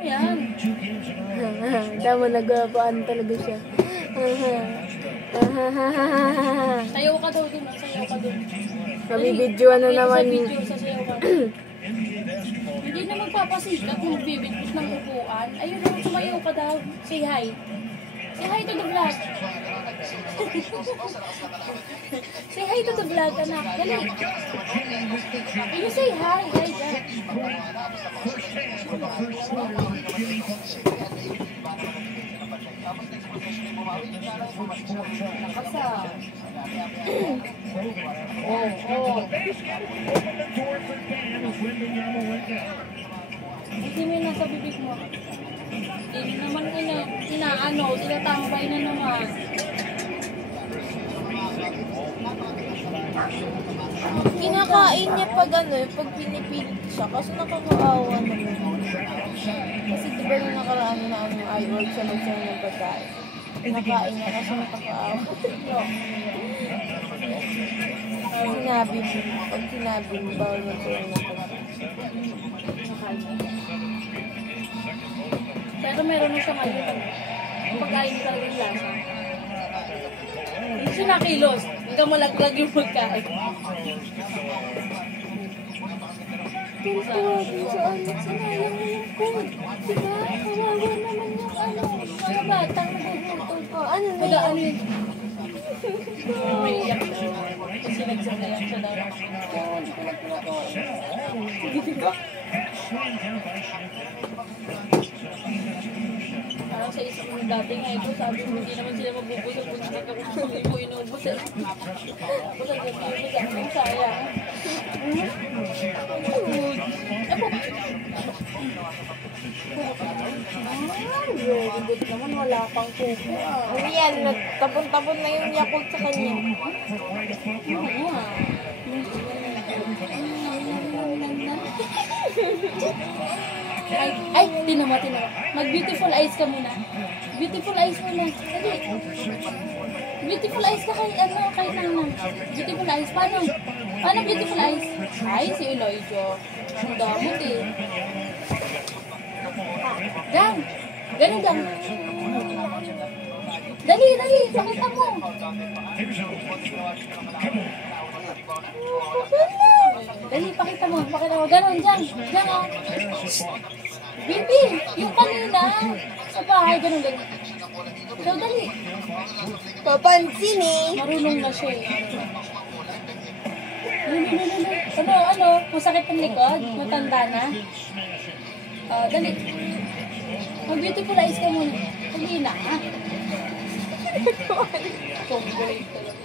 Yan. Tama, nagwapaan talaga siya. Sayaw ka daw dun. Sayaw ka dun. Mabibidyoan na naman. Sa video, sasayaw ka. Hindi na magpapasikat kung bibigpit ng upuan. Ayun lang, sumayaw ka daw. Say hi. Say hi to the vlog. Say hi to the vlog, anak. Dali. Can you say hi? Hi, Jack. Nakasa. Hindi mo nasa bibig mo. Hindi naman inaano, tinatambay na naman. Kinakain niya pag pag pinipilit siya kasi nakakaawa naman. Kasi diba yung nakaraan na ay work siya magsayin ng pagkain. Kinakain niya kasi nakakaawa. Pag sinabi mo, bawal magsayin ng pagkain. Pero meron na siya ngayon. Pagkain talaga yung lasa. Hindi siya nakilos. Hindi ka malaglag yung pagkain. Pintuwa din sa anak, sinayang mo yung food. Diba? Kawawa naman yung mga batang nagugutom. Ano na Wala, yan? ano yun? May iyak siya. Kasi nagsanayan siya daw. Hindi ko na pinakain. Parang sa isip mo dati nga ito, sabi mo hindi naman sila mabubusog kung hindi mo inubos eh. Tapos ang gabi mo sa akin, sayang. Good naman, wala pang kuko. Ano yan? Tapon-tapon na yung Yakult sa kanya. Ay, tinama. Mag-beautiful eyes ka muna. Beautiful eyes muna. Dali. Beautiful eyes ka kay Nana. Beautiful eyes. Paano beautiful eyes? Ay, si Eloijo. Ang damot eh. Diyan. Ganun lang. Dali. Pakita mo. Dali, pakita mo. Ganun, dyan. Dyan, oh. Bibi, yung kanina. Sa bahay, ganun. So, dali. Papansin eh. Marunong na siya eh. Ano? Masakit ang likod? Matanda na? Dali. Mag-beautiful eyes ka muna. Dali na, ha? Tomboy talaga.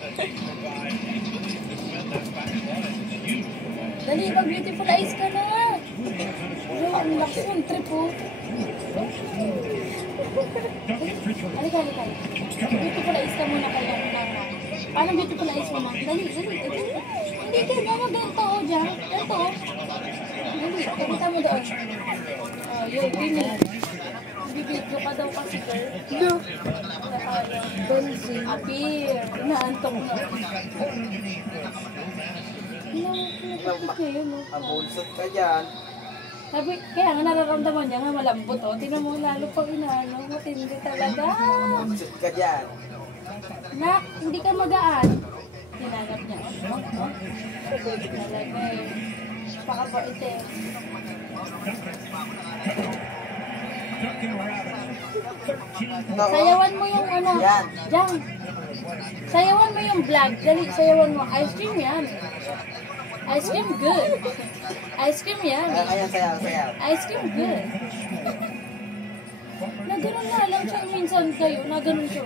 Dali, mag-beautiful eyes ka na. Ang lakas ng trip, oh. Halika. Beautiful eyes ka muna kayo. Paano beautiful eyes mo, ma? Dali. Hindi ka na mag-ganto, oh, dyan. Ganto, oh. Dali, kapita mo doon. Yun, Bini. Bibidyo ka daw kasi, girl. No. Benzi. Apir. Inaantok na. Abulsot ka dyan. Sabi, kaya nga nararamdaman niya nga malambot, oh. Tingnan mo lalo pag inaano. Matindi talaga. Abulsot ka dyan. Nak, hindi ka magaan. Tinanggap niya. Talaga eh. Pakabait eh. Sayawan mo yung ano. Yan. Diyan. Sayawan mo yung vlog. Dali, sayawan mo. Ice cream yan. Ice cream good. Ice cream yan. Ayan, sayaw. Ice cream good. Nagano'n nga lang siya minsan kayo. Nagano'n siya.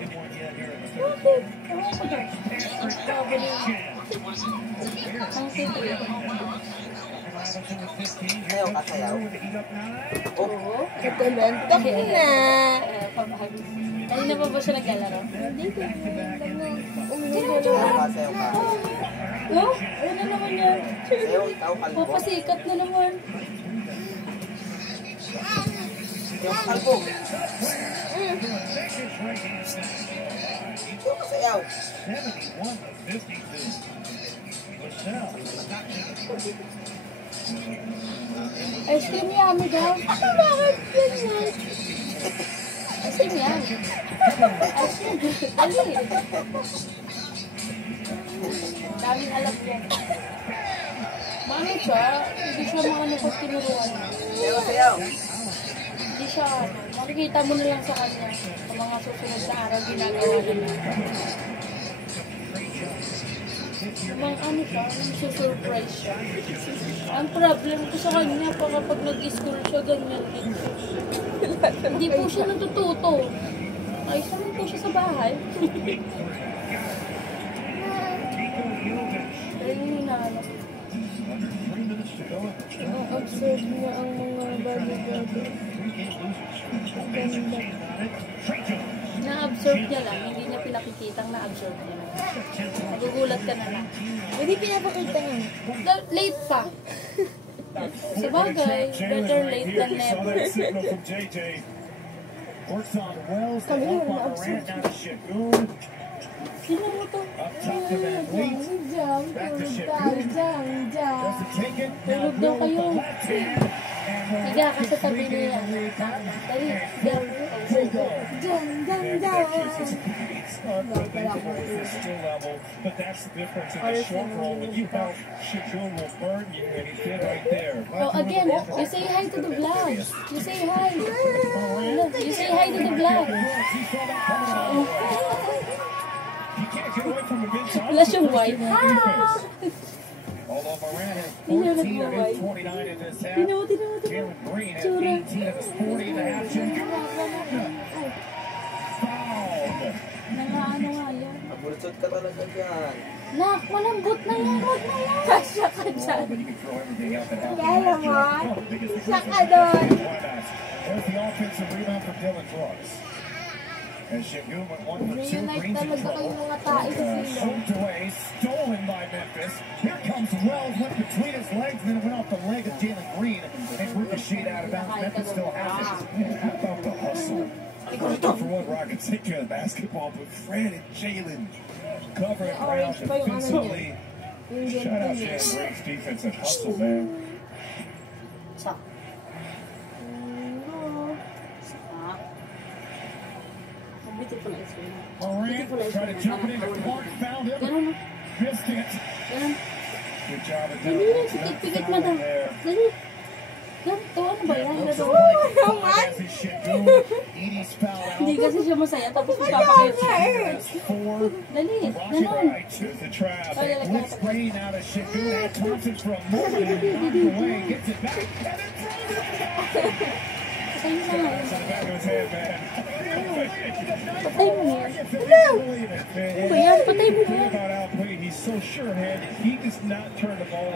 Bakit? Ewan ko dyan. Ang titi. Sayaw ka, sayaw. Oo. Katanantok na. Kanina pa ba siya naglalaro? Hindi ko. Sayaw ka. No? Ano na naman yan? Sayaw, ikaw, kalbo. Papasikat na naman. Sayaw, kalbo. Sayaw. Ice cream yummy daw. Bakit ganyan? Dali. Daming alam yan. Mano siya, hindi siya maano pag tinuruan. Sayaw, sayaw. Hindi siya, makikita mo na lang sa kanya sa mga susunod na araw ginagawa niya. Mga ano siya, nagsusurprise siya. Ang problem ko sa kanya, kapag nag-school siya, ganyan din siya. Hindi po siya natututo. Ayos naman po siya sa bahay. Ayun yung hinahanap. Observe niya ang mga body-body. Ganda. Na-absorb niya lang, hindi niya pinakikitang na-absorb niya. Nagugulat ka na lang. Hindi pinapakita niya. Late pa. Sa bagay, better late than never. Kami yun, na-observe. Sino mo to? Jam. Tulog daw kayo. Higa ka sa tabi niya. Dali, jam. But that's the difference in the short roll. When you thought Shakur will burn you, and he did right there. Oh, again, you say hi to the vlog. You say hi. Look, you say hi to the vlog. You can't get away from him inside. Wala siyang white. Although Moran has Hindi 14 na of his 29 in this half. Tinaw. Jalen Green has 18 of his 40 in the half. Fouled. Nakaano nga yan. Mabulusot ka talaga dyan. Nak, malambot na yan. Huwag na yan. Kasya ka dyan. You can throw everything out the house. Kaya mo, Because the siya ka doon. Why not? There's the offensive rebound for Dylan Brooks. And Shagun went 1 for 2. Reunite Green's in talaga trouble. kayong mga tae sa silo. Slipped away, stolen by Memphis. Here comes Wells, went between his legs, then it went off the leg of Jalen Green. And ricocheted out of bounds. Memphis still has it. Man, how about the hustle? For one, Rockets take care of the basketball, but Fred and Jalen covering ground Orange pa yung ano defensively. Yung Shout out ganyan. Jalen Green's defense and hustle, man. Sa. Beautiful ice cream. Morant tried to jump it in, but Clark found him. Ganun. Missed it. Ganun. Good job of Dali, Dylan. pikit-pikit mo daw. There. Dali. Ganito, ano ba yan? Ganito. As his shit go, Edie's foul Hindi out. kasi siya masaya, tapos magpapakit. That's 4. Dali, Watch it ganun. right to the trap. They blitz Green out of shit. Go at Thompson for a moment and knocked away. Gets it back. And then throws it. Patay mo na nga. To the back of his head, man. Patay mo yan. Believe it, man. Ano ba yan? Patay mo Think yan. about outplayed. He's so sure-handed. He does not turn the ball